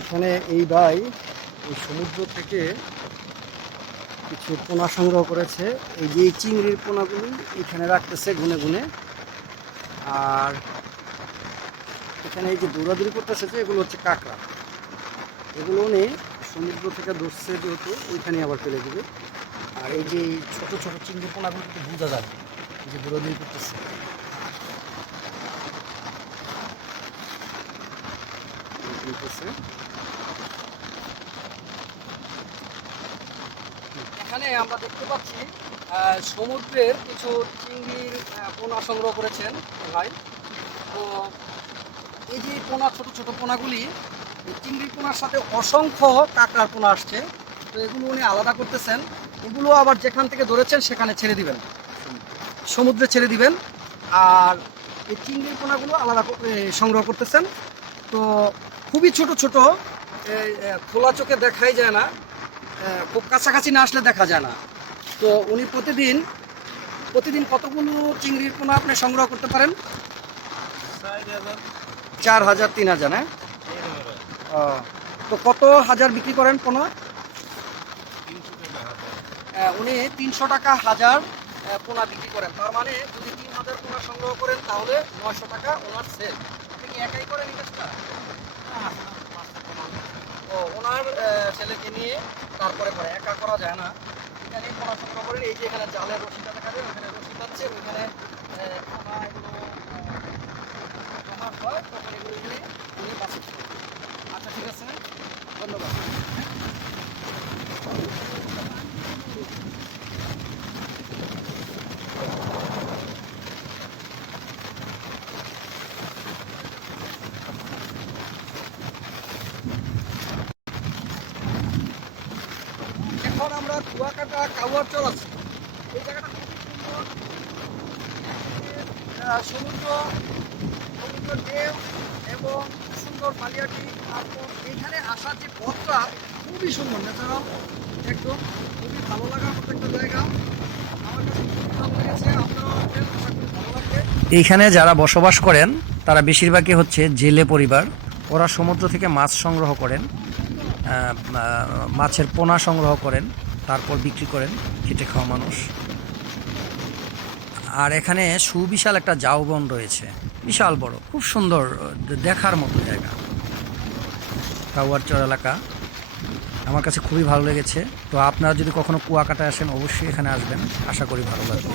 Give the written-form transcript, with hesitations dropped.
এখানে এই ভাই এই সমুদ্র থেকে কিছু পোনা সংগ্রহ করেছে। এই যে এই চিংড়ির পোনাগুলি এখানে রাখতেছে গুনে গুনে। আর এখানে এই যে দৌড়াদৌড়ি করতেছে, যে এগুলো হচ্ছে কাঁকড়া। এগুলো উনি সমুদ্র থেকে ধরছে যেহেতু ওইখানে আবার ফেলে দিবে। আর এই যে ছোট ছোট চিংড়ি পোনাগুলো কিন্তু বোঝা যায় যে দৌড়াদৌড়ি করতেছে। এখানে আমরা দেখতে পাচ্ছি সমুদ্রের কিছু চিংড়ির পোনা সংগ্রহ করেছেন ভাই। তো এই যে পোনা, ছোট ছোট পোনাগুলি, এই চিংড়ির পোনার সাথে অসংখ্য কাঁকড়ার পোনা আসছে। তো এগুলো উনি আলাদা করতেছেন। এগুলো আবার যেখান থেকে ধরেছেন সেখানে ছেড়ে দিবেন, সমুদ্রে ছেড়ে দিবেন। আর এই চিংড়ির পোনাগুলো আলাদা সংগ্রহ করতেছেন। তো খুবই ছোট ছোট, খোলা চোখে দেখাই যায় না, খুব কাছাকাছি না আসলে দেখা যায় না। তো উনি প্রতিদিন কতগুলো চিংড়ির পোনা আপনি সংগ্রহ করতে পারেন? 4000 3000, হ্যাঁ। তো কত হাজার বিক্রি করেন পোনা? উনি 300 টাকা হাজার পোনা বিক্রি করেন। তার মানে যদি 3000 পোনা সংগ্রহ করেন তাহলে 900 টাকা ওনার সেল। আপনি কি একাই করেন এই কাজটা? ও, ওনার ছেলেকে নিয়ে তারপরে করে, একা করা যায় না। এখানে পোনা সংগ্রহ করেন। এই যে এখানে জালের রশিটা দেখা যায়, ওখানে রশি পাচ্ছে, ওইখানে পোনা এগুলো জমা হয়, তখন এগুলো নিয়ে উনি বাঁচে। আচ্ছা, ঠিক আছে, ধন্যবাদ। এখন আমরা কুয়াকাটা কাউয়ার চর আছি। এই জায়গাটা খুবই সুন্দর। সমুদ্র, সমুদ্র ঢেউ এবং সুন্দর মালিয়াটি। তারপর এইখানে আসার যে পথটা খুবই সুন্দর, ন্যাচারাল একদম, খুবই ভালো লাগার মতো একটা জায়গা। আমার কাছে খুবই ভালো লেগেছে, আপনারাও আসবেন, আশা করি ভালো লাগবে। এইখানে যারা বসবাস করেন তারা বেশিরভাগই হচ্ছে জেলে পরিবার। ওরা সমুদ্র থেকে মাছ সংগ্রহ করেন, মাছের পোনা সংগ্রহ করেন, তারপর বিক্রি করেন খেটে খাওয়া মানুষ। আর এখানে সুবিশাল একটা ঝাউবন রয়েছে, বিশাল বড়, খুব সুন্দর, দেখার মতো জায়গা। কাউয়ারচর এলাকা আমার কাছে খুবই ভালো লেগেছে। তো আপনারা যদি কখনো কুয়াকাটা আসেন অবশ্যই এখানে আসবেন, আশা করি ভালো লাগবে।